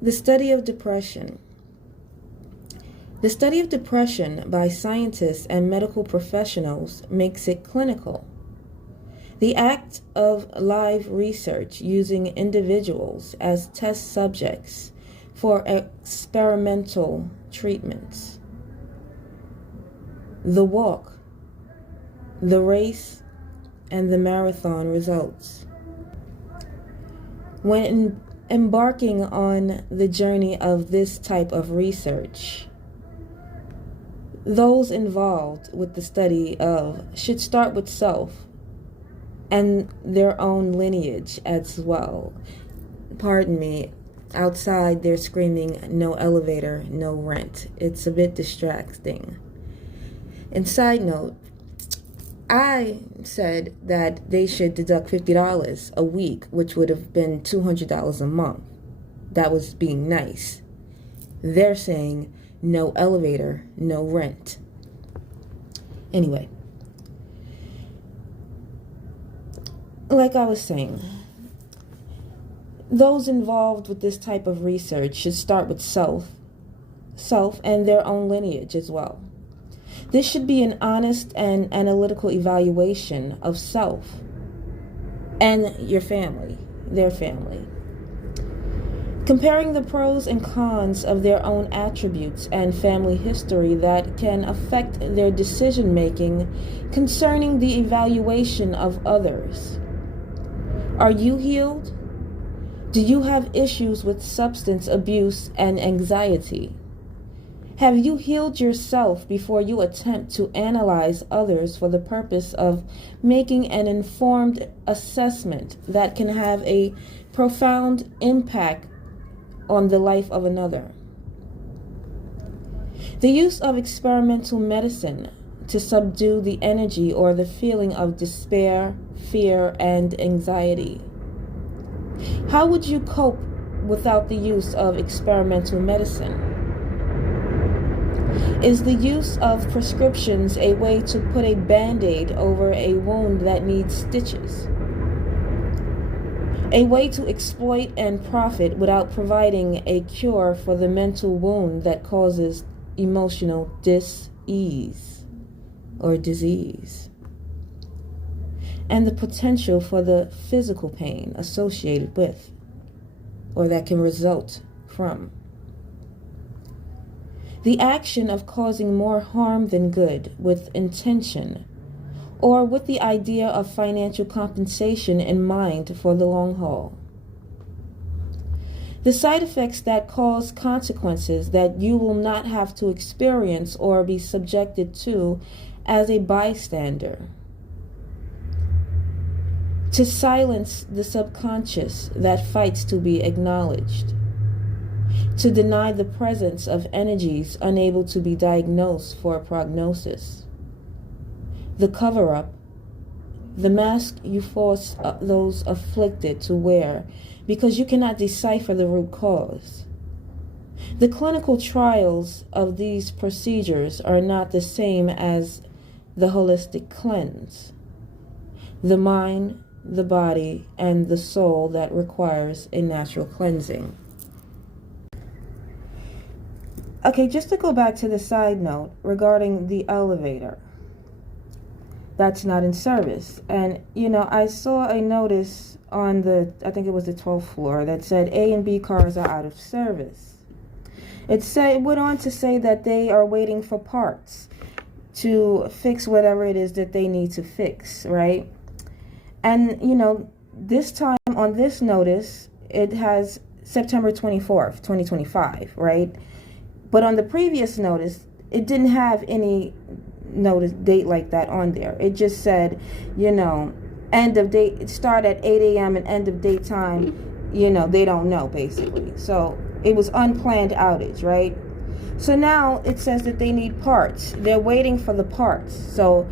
The study of depression. The study of depression by scientists and medical professionals makes it clinical. The act of live research using individuals as test subjects for experimental treatments. The walk, the race, and the marathon results. When embarking on the journey of this type of research, those involved with the study of should start with self and their own lineage as well. Pardon me, outside they're screaming, "No elevator, no rent." It's a bit distracting. And side note, I said that they should deduct $50 a week, which would have been $200 a month. That was being nice. They're saying no elevator, no rent. Anyway, like I was saying, those involved with this type of research should start with self and their own lineage as well. This should be an honest and analytical evaluation of self and your family, their family. Comparing the pros and cons of their own attributes and family history that can affect their decision making concerning the evaluation of others. Are you healed? Do you have issues with substance abuse and anxiety? Have you healed yourself before you attempt to analyze others for the purpose of making an informed assessment that can have a profound impact on the life of another? The use of experimental medicine to subdue the energy or the feeling of despair, fear, and anxiety. How would you cope without the use of experimental medicine? Is the use of prescriptions a way to put a band-aid over a wound that needs stitches? A way to exploit and profit without providing a cure for the mental wound that causes emotional dis-ease or disease, and the potential for the physical pain associated with or that can result from. The action of causing more harm than good with intention or with the idea of financial compensation in mind for the long haul. The side effects that cause consequences that you will not have to experience or be subjected to as a bystander. To silence the subconscious that fights to be acknowledged. To deny the presence of energies unable to be diagnosed for a prognosis. The cover-up, the mask you force those afflicted to wear because you cannot decipher the root cause. The clinical trials of these procedures are not the same as the holistic cleanse. The mind, the body, and the soul that requires a natural cleansing. Okay, just to go back to the side note regarding the elevator that's not in service. And, I saw a notice on I think it was the 12th floor, that said A and B cars are out of service. It went on to say that they are waiting for parts to fix whatever it is that they need to fix, right? And, this time on this notice, it has September 24th, 2025, right? But on the previous notice, it didn't have any notice date like that on there. It just said, end of date, start at 8 a.m. and end of date time, they don't know, basically. So it was unplanned outage, right? So now it says that they need parts. They're waiting for the parts. So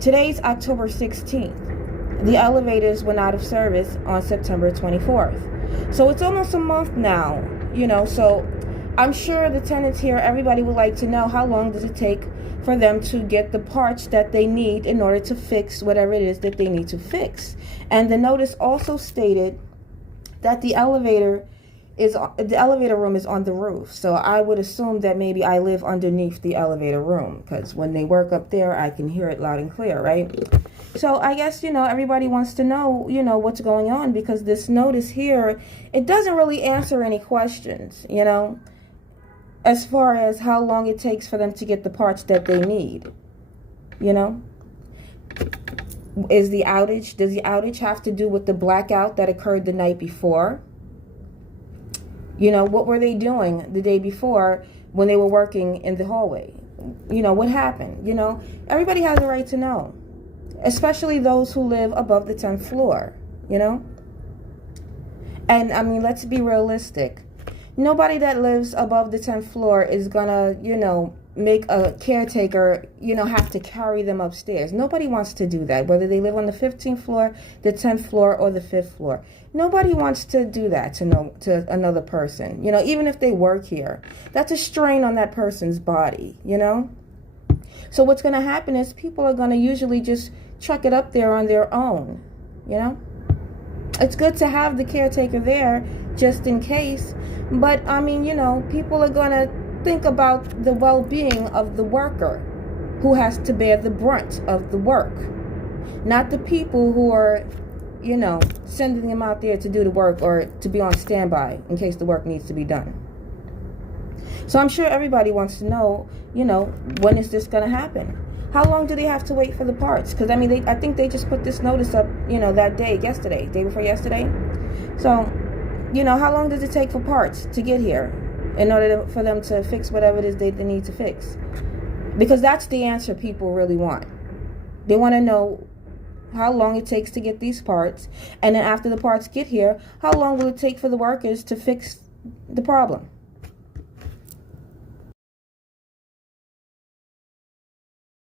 today's October 16th. The elevators went out of service on September 24th. So it's almost a month now, so I'm sure the tenants here, everybody would like to know how long does it take for them to get the parts that they need in order to fix whatever it is that they need to fix. And the notice also stated that the elevator is, the elevator room is on the roof. So I would assume that maybe I live underneath the elevator room, because when they work up there, I can hear it loud and clear, right? So I guess, everybody wants to know, what's going on, because this notice here, it doesn't really answer any questions, as far as how long it takes for them to get the parts that they need, does the outage have to do with the blackout that occurred the night before? What were they doing the day before when they were working in the hallway? What happened? Everybody has a right to know, especially those who live above the 10th floor, And I mean, let's be realistic. Nobody that lives above the 10th floor is gonna, make a caretaker, have to carry them upstairs. Nobody wants to do that, whether they live on the 15th floor, the 10th floor, or the 5th floor. Nobody wants to do that to another person, even if they work here. That's a strain on that person's body, So what's going to happen is people are going to usually just chuck it up there on their own, It's good to have the caretaker there just in case, but I mean, people are going to think about the well-being of the worker who has to bear the brunt of the work, not the people who are, sending them out there to do the work or to be on standby in case the work needs to be done. So I'm sure everybody wants to know, when is this going to happen? How long do they have to wait for the parts? Because, I mean, I think they just put this notice up, that day before yesterday. So, how long does it take for parts to get here in order for them to fix whatever it is they need to fix? Because that's the answer people really want. They want to know how long it takes to get these parts, and then after the parts get here, how long will it take for the workers to fix the problem?